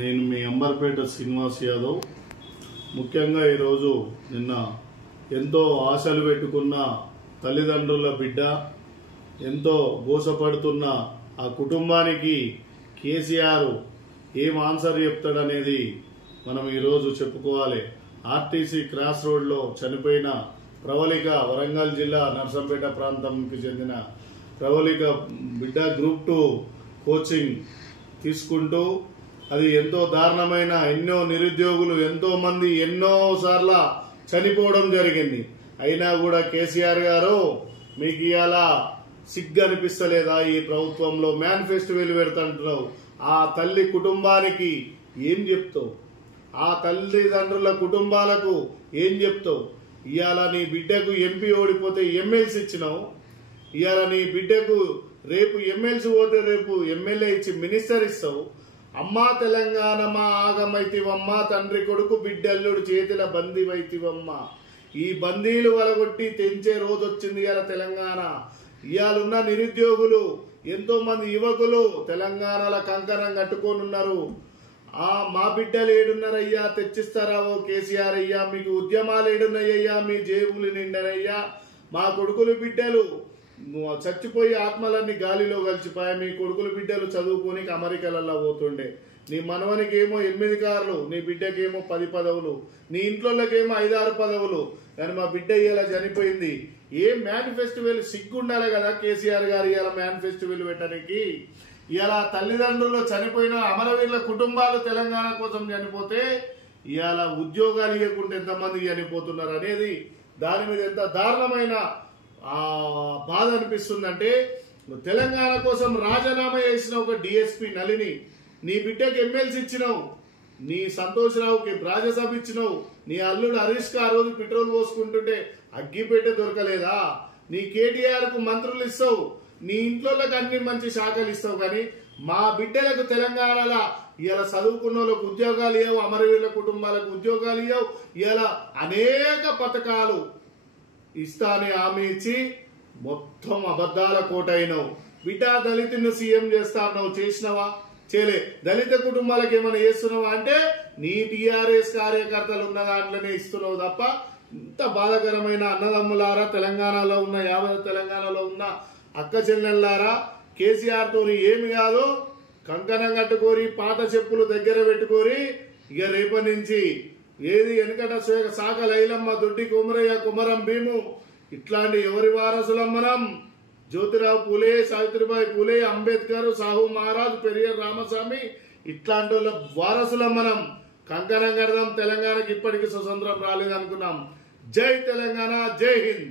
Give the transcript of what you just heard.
నేను మీ అంబర్పేట శ్రీనివాస్ యాదవ్. ముఖ్యంగా ఈరోజు నిన్న ఎంతో ఆశలు పెట్టుకున్న తల్లిదండ్రుల బిడ్డ, ఎంతో గోసపడుతున్న ఆ కుటుంబానికి కేసీఆర్ ఏం ఆన్సర్ చెప్తాడనేది మనం ఈరోజు చెప్పుకోవాలి. ఆర్టీసీ క్రాస్ రోడ్లో చనిపోయిన ప్రవళిక, వరంగల్ జిల్లా నర్సంపేట ప్రాంతంకి చెందిన ప్రవళిక బిడ్డ గ్రూప్ 2 కోచింగ్ తీసుకుంటూ అది ఎంతో దారుణమైన, ఎన్నో నిరుద్యోగులు ఎంతో మంది ఎన్నో సార్లు చనిపోవడం జరిగింది. అయినా కూడా కేసీఆర్ గారు మీకు ఇవాళ సిగ్గు అనిపిస్తలేదా? ఈ ప్రభుత్వంలో మేనిఫెస్టో వెలువెడుతుంటున్నావు. ఆ తల్లి కుటుంబానికి ఏం చెప్తావు? ఆ తల్లిదండ్రుల కుటుంబాలకు ఏం చెప్తావు? ఇవాళ నీ బిడ్డకు ఎంపీ ఓడిపోతే ఎమ్మెల్సీ ఇచ్చినావు. ఇవాళ నీ బిడ్డకు రేపు ఎమ్మెల్సీ పోతే రేపు ఎమ్మెల్యే ఇచ్చి మినిస్టర్ ఇస్తావు. అమ్మా తెలంగాణ మా ఆగమైతివమ్మా, తండ్రి కొడుకు బిడ్డల్లుడు చేతుల బందీవైతివమ్మ. ఈ బందీలు వలగొట్టి తెంచే రోజు వచ్చింది ఇవాళ తెలంగాణ. ఇవాళున్న నిరుద్యోగులు ఎంతో మంది యువకులు తెలంగాణలో కంకణం కట్టుకొని ఉన్నారు. మా బిడ్డలు ఏడున్నారయ్యా, తెచ్చిస్తారా ఓ కేసీఆర్ అయ్యా? మీకు ఉద్యమాలు ఏడున్నాయ్యా? మీ జేబులు నిండనయ్యా? మా కొడుకులు బిడ్డలు చచ్చిపోయి ఆత్మలన్నీ గాలిలో కలిసిపోయా. మీ కొడుకులు బిడ్డలు చదువుకొని అమెరికాలలో పోతుండే. నీ మనవనికి ఏమో 8 కార్లు, నీ బిడ్డకేమో 10 పదవులు, నీ ఇంట్లోకేమో 5-6 పదవులు. కానీ మా బిడ్డ ఇలా చనిపోయింది. ఏ మేనిఫెస్టివల్ సిగ్గుండాలి కదా కేసీఆర్ గారు ఇలా మేనిఫెస్టివల్ పెట్టడానికి. ఇలా తల్లిదండ్రులు చనిపోయిన అమరవీరుల కుటుంబాలు తెలంగాణ కోసం చనిపోతే ఇవాళ ఉద్యోగాలు ఇవ్వకుండా ఎంతమంది చనిపోతున్నారు అనేది దాని మీద ఎంత దారుణమైన బాధ అనిపిస్తుందంటే, తెలంగాణ కోసం రాజీనామా చేసిన ఒక డిఎస్పీ నళిని, నీ బిడ్డకి ఎమ్మెల్సీ ఇచ్చినావు, నీ సంతోష్ రావుకి రాజ్యసభ ఇచ్చినావు, నీ అల్లుడు హరీష్ కు ఆ రోజు పెట్రోల్ పోసుకుంటుంటే అగ్గిపెట్టె దొరకలేదా? నీ కేటీఆర్ కు మంత్రులు ఇస్తావు, నీ ఇంట్లోకి అన్ని మంచి శాఖలు ఇస్తావు. కానీ మా బిడ్డలకు తెలంగాణలో ఇలా చదువుకున్న వాళ్ళకు ఉద్యోగాలు ఇవ్వవు, అమరవీరుల కుటుంబాలకు ఉద్యోగాలు ఇవ్వవు. ఇలా అనేక పథకాలు ఇస్తానే హామీ ఇచ్చి మొత్తం అబద్దాల కోట అయినావు. బిడ్డ దళితుని సీఎం చేస్తా అన్నావు, చేసినవా? చేయలే. దళిత కుటుంబాలకు ఏమైనా చేస్తున్నావా అంటే నీ టీఆర్ఎస్ కార్యకర్తలు ఉన్న దాంట్లోనే ఇస్తున్నావు తప్ప. ఇంత బాధాకరమైన అన్నదమ్ములారా, తెలంగాణలో ఉన్న యావత్ తెలంగాణలో ఉన్న అక్క చెల్లెళ్ళారా, కేసీఆర్ తోని ఏమి కాదు, కంకణం కట్టుకోరి, పాత చెప్పులు దగ్గర పెట్టుకోరి. ఇక రేపటి నుంచి ఏది వెనుకట సాక లైలమ్మ, దొడ్డి కొమరయ్య, కుమరం భీము ఇట్లాంటి ఎవరి వారసులం మనం? జ్యోతిరావు పూలే, సావిత్రిబాయి పూలే, అంబేద్కర్, సాహు మహారాజ్, పెరియార్ రామస్వామి ఇట్లాంటి వాళ్ళ వారసులం మనం. కంకణం కడదాం. తెలంగాణకి ఇప్పటికీ స్వతంత్రం రాలేదనుకున్నాం. జై తెలంగాణ, జై హింద్.